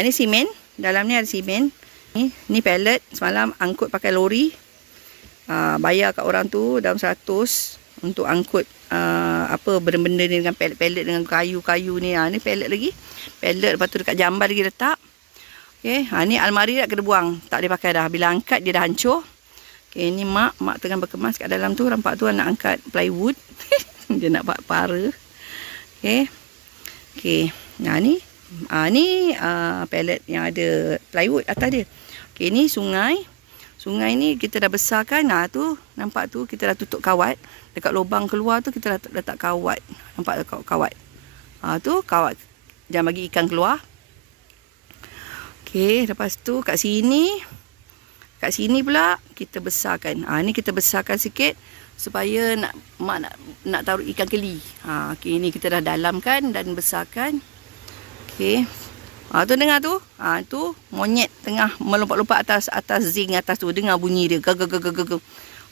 Ni simen. Dalam ni ada simen. Ni pallet. Semalam angkut pakai lori. Bayar kat orang tu dalam 100 untuk angkut benda-benda ni dengan pallet-pallet dengan kayu-kayu ni. Ni pallet lagi. Pallet, lepas tu dekat jamban lagi letak. Okey, ni almari nak kena buang. Tak boleh pakai dah. Bila angkat dia dah hancur. Okey, ni mak tengah berkemas kat dalam tu. Nampak tu nak angkat plywood. Dia nak buat para. Okey. Okey. Ni pallet yang ada plywood atas dia. Okey, ni sungai. Sungai ni kita dah besarkan. Tu nampak tu kita dah tutup kawat. Dekat lubang keluar tu kita dah letak kawat. Nampak tak kawat? Tu kawat. Jangan bagi ikan keluar. Okey, lepas tu kat sini pula kita besarkan. Ni kita besarkan sikit supaya mak nak taruh ikan keli. Okey, ni kita dah dalamkan dan besarkan. Okey. Tu dengar tu. Tu monyet tengah melompat-lompat atas zinc atas tu. Dengar bunyi dia. Gag.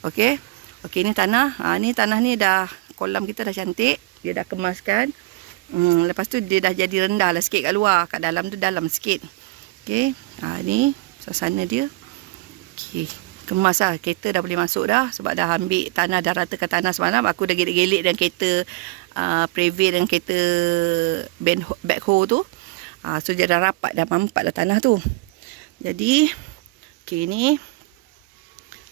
Okey. Okey, ni tanah. Ni tanah ni dah, kolam kita dah cantik. Dia dah kemaskan. Lepas tu dia dah jadi rendah lah sikit kat luar. Kat dalam tu dalam sikit. Okey. Ni suasana dia. Okey. Kemas lah. Kereta dah boleh masuk dah. Sebab dah ambil tanah, dah ratakan tanah semalam. Aku dah gelik-gelik dengan kereta Prevail dan kereta backhoe tu. So dia dah rapat, dah mampat lah tanah tu. Jadi, okey ni.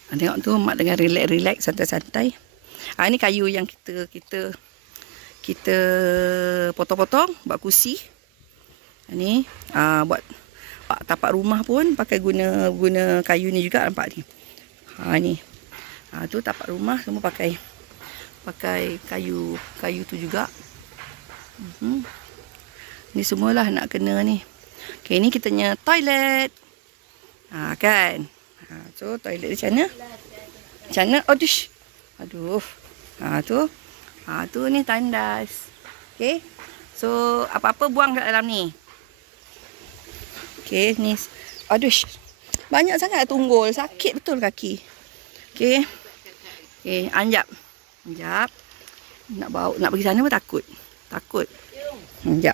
Tengok tu mak dengan relax, santai-santai. Ni kayu yang kita potong-potong buat kursi. Ni buat tapak rumah pun pakai guna kayu ni juga, nampak ni. Ni. Tu tapak rumah semua pakai kayu tu juga. Ni semualah nak kena ni. Okey, ni kita punya toilet. Kan. So toilet macam mana? Macam mana? Aduh. Tu. Tu ni tandas. Okey. So apa-apa buang kat dalam ni. Okey, ni. Aduh. Banyak sangat tunggul. Sakit betul kaki. Okey. Okey, anjap. Nak pergi sana pun takut. Anjap.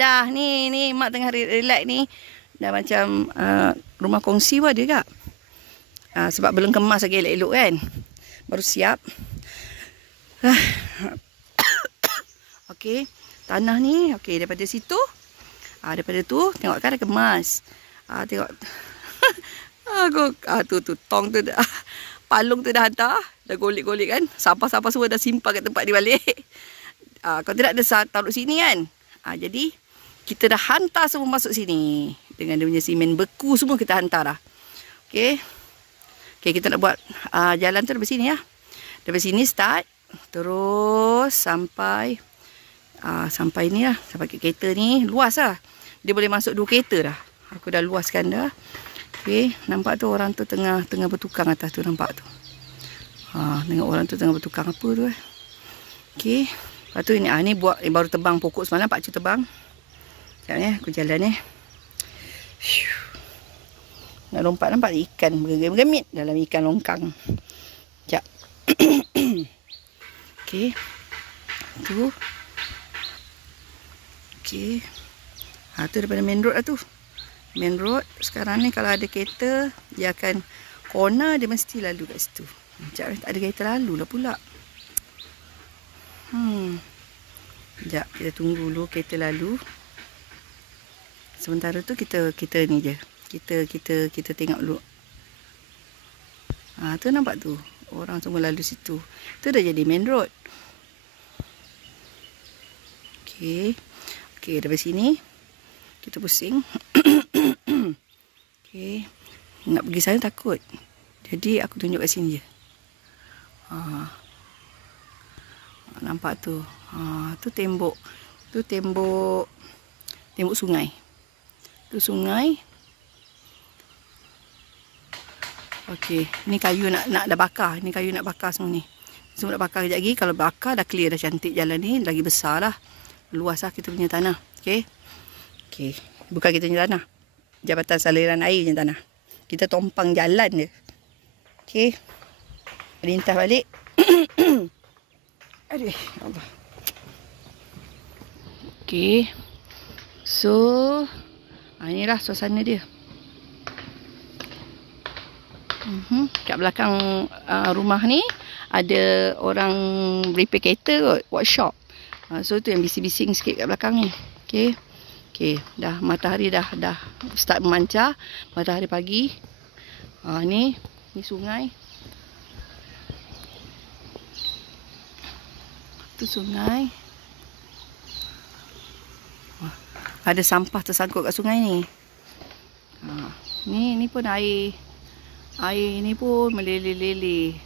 Dah ni mak tengah relax ni. Dah macam rumah kongsi pun ada kak. Sebab belum kemas lagi elok-elok kan. Baru siap. Okey, tanah ni okey daripada situ. Daripada tu tengok kan dah kemas. Tengok. Tu tong tu dah. Palung tu dah hantar. Dah golek-golek kan. Sampah-sampah semua dah simpan kat tempat dia balik. Kalau tidak ada taruh sini kan. Jadi kita dah hantar semua masuk sini. Dengan dia punya simen beku semua kita hantar dah. Okey. Okey, kita nak buat jalan tu dari sini ya. Dari sini start. Terus sampai ni lah. Sampai ke kereta ni. Luas lah. Dia boleh masuk 2 kereta dah. Aku dah luaskan dah. Okey. Nampak tu orang tu tengah bertukang atas tu. Nampak tu. Tengok orang tu tengah bertukang apa tu Okey. Lepas tu ni buat baru tebang pokok semalam pak cik tebang. Sekejap ni aku jalan ni. Nak lompat nampak ikan bergemit dalam ikan longkang. Sekejap. Okey. Tu. Okey. Tu daripada main road lah tu. Main road. Sekarang ni kalau ada kereta dia akan corner, dia mesti lalu kat situ. Sekejap tak ada kereta lalu lah pula. Sekejap, kita tunggu dulu kereta lalu. Sementara tu kita ni je. Kita tengok dulu. Tu nampak tu. Orang semua lalu situ. Tu dah jadi main road. Okey. Okey, dari sini kita pusing. Okey. Nak pergi sana takut. Jadi aku tunjuk kat sini je. Nampak tu. Tu tembok. Tu tembok sungai. Tu sungai. Okey, ni kayu nak dah bakar. Ni kayu nak bakar semua ni. Semua nak bakar kejap lagi. Kalau bakar dah clear dah cantik jalan ni. Lagi besar lah. Luas lah kita punya tanah. Okey. Okey. Bukan kita punya tanah. Jabatan Saliran Air punya tanah. Kita tompang jalan je. Okey. Lintas balik. Aduh, Allah. Okey. So, inilah suasana dia. Kat belakang rumah ni ada orang repair kereta kot, workshop. So tu yang bising-bising sikit kat belakang ni. Okey. Okey, dah matahari dah start memancar, matahari pagi. Ni sungai. Tu sungai. Ada sampah tersangkut kat sungai ni. Ni pun air ni pun meleleh-leleh.